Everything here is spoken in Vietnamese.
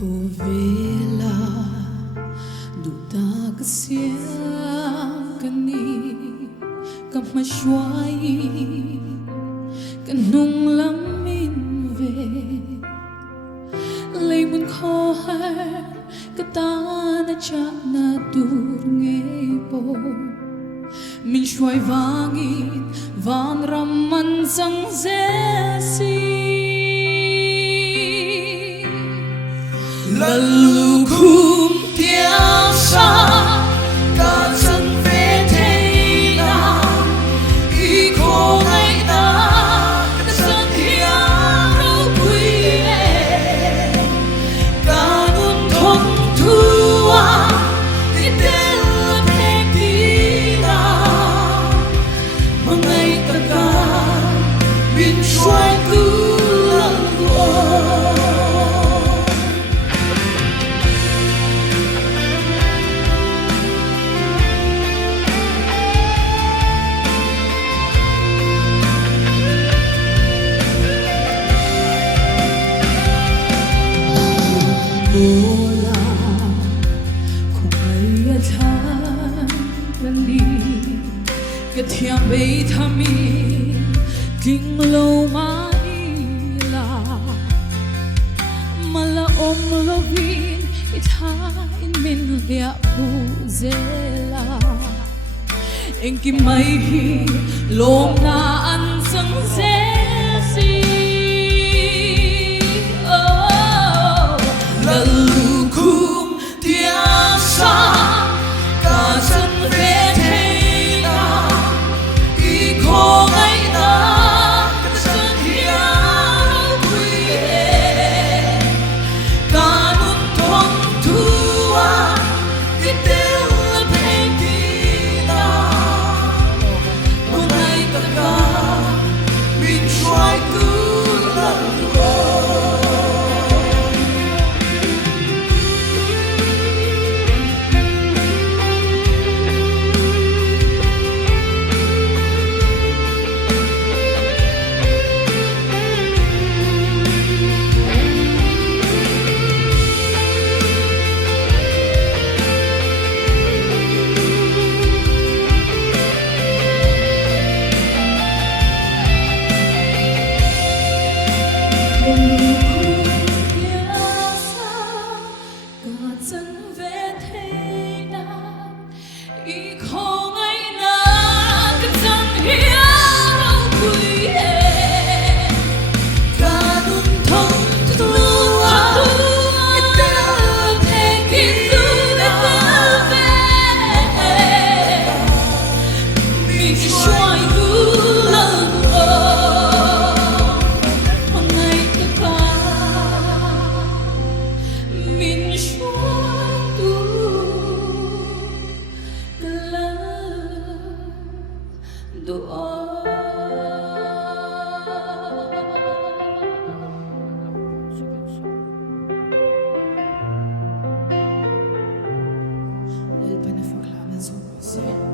Hovela duta kasiang kani kamashwai kanung lamin ve lấy muốn khó hát katana cha na dur ngay po mình xoay vangin vang raman sang zesi lalu kum tiasa cả chân về thế nào ý cô ngày na cả chân hiang đâu quý cả nun thông thua đi tên là thế đi nào mà ngày tất cả bin xoay cứ bola không ai than lần đi cái thiam bay tham mi kinh lâu mãi là om lovin it hain min lia pu zela en ki mai hi lom na an sang zesi lalu kum tiasa cả chân về thế nào ý cô ngày na cả chân hiang quý cả nun thông thua đi tên là thế đi nào một ngày tất cả mình xoay cứ lần Ele vai na faculdade, mas eu não sei.